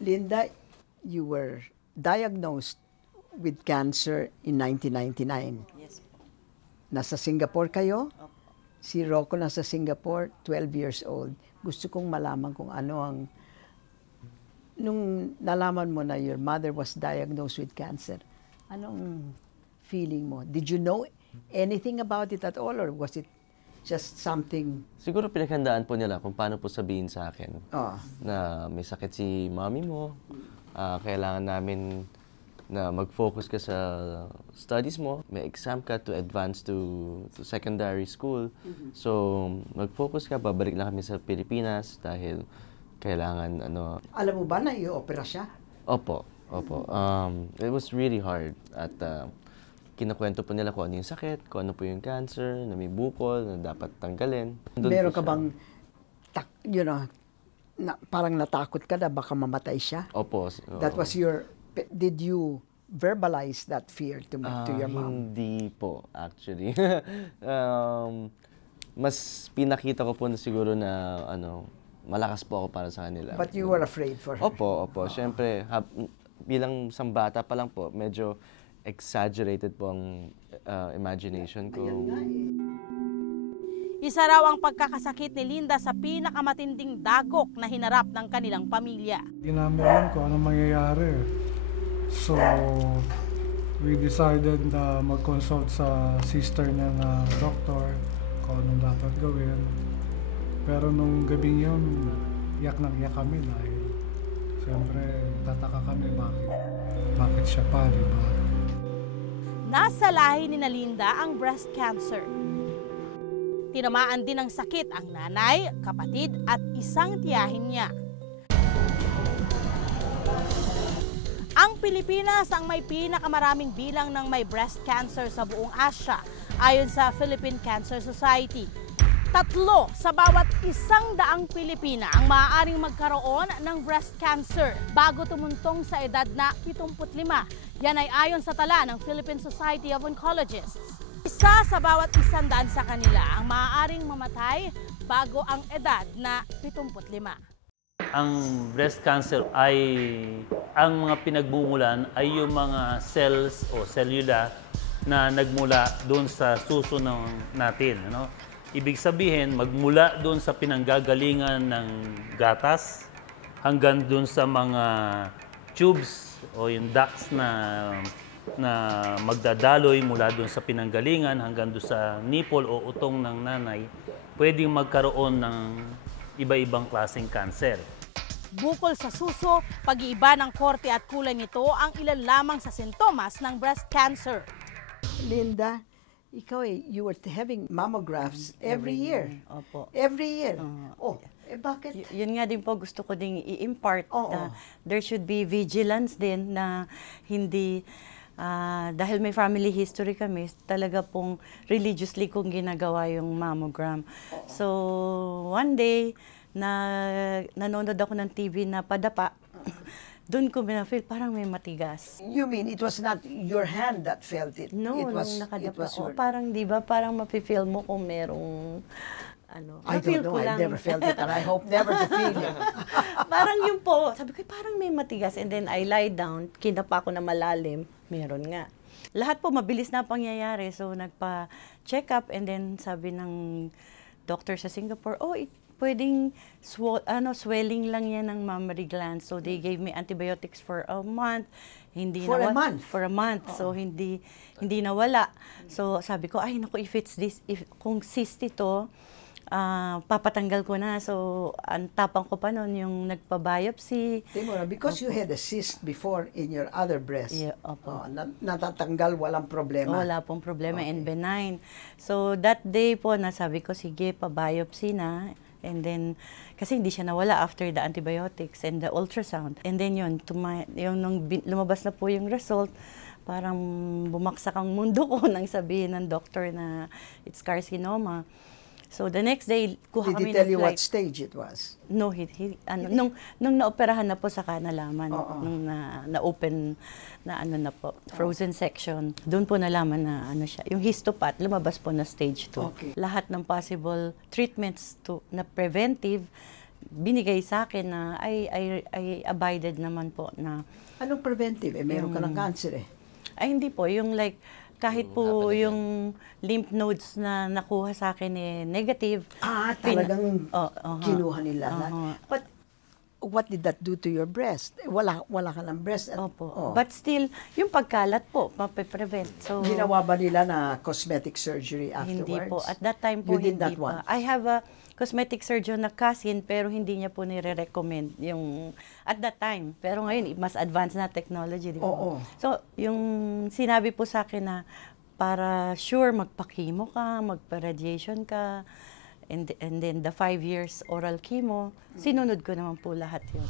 Linda, you were diagnosed with cancer in 1999. Yes po. Nasa Singapore kayo? Opo. Si Rocco nasa Singapore, 12 years old. Gusto kong malaman kung ano ang... Nung nalaman mo na your mother was diagnosed with cancer, anong feeling mo? Did you know anything about it at all, or was it just something... Siguro pinaghandaan po nila kung paano po sabihin sa akin na may sakit si mommy mo, kailangan namin na mag-focus ka sa studies mo, may exam ka to advance to secondary school. So, mag-focus ka, babalik na kami sa Pilipinas dahil kailangan ano... Alam mo ba na i-opera siya? Opo. It was really hard at kinakwento po nila kung ano yung sakit, kung ano po yung cancer, na may bukol, na dapat tanggalin. Meron ka bang, parang natakot ka na baka mamatay siya? Opo. That was your, did you verbalize that fear to your mom? Hindi po, actually. Mas pinakita ko po na siguro na malakas po ako para sa kanila. But you were afraid for her? Opo. Siyempre, bilang isang bata pa lang po, medyo exaggerated po ang imagination ko. Isa raw ang pagkakasakit ni Linda sa pinakamatinding dagok na hinarap ng kanilang pamilya. Hindi namin alam kung anong mangyayari. So, we decided na mag-consult sa sister niya na doktor kung anong dapat gawin. Pero nung gabing yun, iyak kami dahil siyempre tataka kami bakit siya pa, di ba? Nasa lahi ni Linda ang breast cancer. Tinamaan din ng sakit ang nanay, kapatid at isang tiyahin niya. Ang Pilipinas ang may pinakamaraming bilang ng may breast cancer sa buong Asia ayon sa Philippine Cancer Society. 3 sa bawat 100 Pilipina ang maaaring magkaroon ng breast cancer bago tumuntong sa edad na 75. Yan ay ayon sa tala ng Philippine Society of Oncologists. Isa sa bawat 100 sa kanila ang maaaring mamatay bago ang edad na 75. Ang breast cancer ay, ang mga pinagbumulan ay yung mga cells o cellula na nagmula doon sa suso natin. Ibig sabihin, magmula doon sa pinanggagalingan ng gatas hanggang doon sa mga tubes o yung ducts na magdadaloy mula doon sa pinanggalingan hanggang doon sa nipple o utong ng nanay, pwedeng magkaroon ng iba-ibang klaseng cancer. Bukol sa suso, pag-iiba ng korte at kulay nito ang ilan lamang sa sintomas ng breast cancer. Linda, ikaw you were having mammograms every year. Opo. Every year. Bakit? Yun nga din po gusto ko ding i-impart na there should be vigilance din na hindi, dahil may family history kami, talaga pong religiously kong ginagawa yung mammogram. So, one day, nanonood ako ng TV na padapa, doon ko feel parang may matigas. You mean it was not your hand that felt it? No, it was, nung nakadapa. your... Parang di ba, parang mapifeel mo kung merong I don't know, I've never felt it and I hope never to feel it. Parang yun po, sabi ko parang may matigas and then I lie down, kinapa ko na malalim, meron nga. Lahat po mabilis na pangyayari, so nagpa-check up and then sabi ng doctor sa Singapore, pwedeng swelling lang yan ng mammary gland. So they gave me antibiotics for a month. For a month? For a month. So hindi nawala. So sabi ko, naku, kung cyst ito, papatanggal ko na. So ang tapang ko pa noon yung nagpa-biopsy. Because you had a cyst before in your other breast. Yeah, opo. Natatanggal, walang problema. Wala pong problema and benign. So that day po, nasabi ko, sige, pa-biopsy na. And then, kasi hindi siya nawala after the antibiotics and the ultrasound. And then yun, nung lumabas na po yung result, parang bumaksak ang mundo ko nang sabihin ng doctor na it's carcinoma. So the next day, kuha kami ng flight. Did he tell you what stage it was? No, nung naoperahan na po saka nalaman, nung na-open na po, frozen section, doon po nalaman na siya. Yung histopath, lumabas po na stage 2. Okay. Lahat ng possible treatments na preventive, binigay sa akin na I abided naman po na Anong preventive? Meron ka ng cancer eh. ay hindi po, yung like kahit po yung lymph nodes na nakuha sa akin negative. Talagang kinuha nila. But what did that do to your breast? Wala ka ng breast. Opo. But still, yung pagkalat po, mape-prevent. So, ginawa ba nila na cosmetic surgery afterwards? hindi po. At that time po, You did hindi that one? pa. I have a cosmetic surgeon na cousin, pero hindi niya po nire-recommend yung at that time. Pero ngayon, mas advanced na technology, di ba? Oo. So, yung sinabi po sa akin na para sure magpa-chemo ka, magpa-radiation ka, and then the 5 years oral chemo, sinunod ko naman po lahat yun.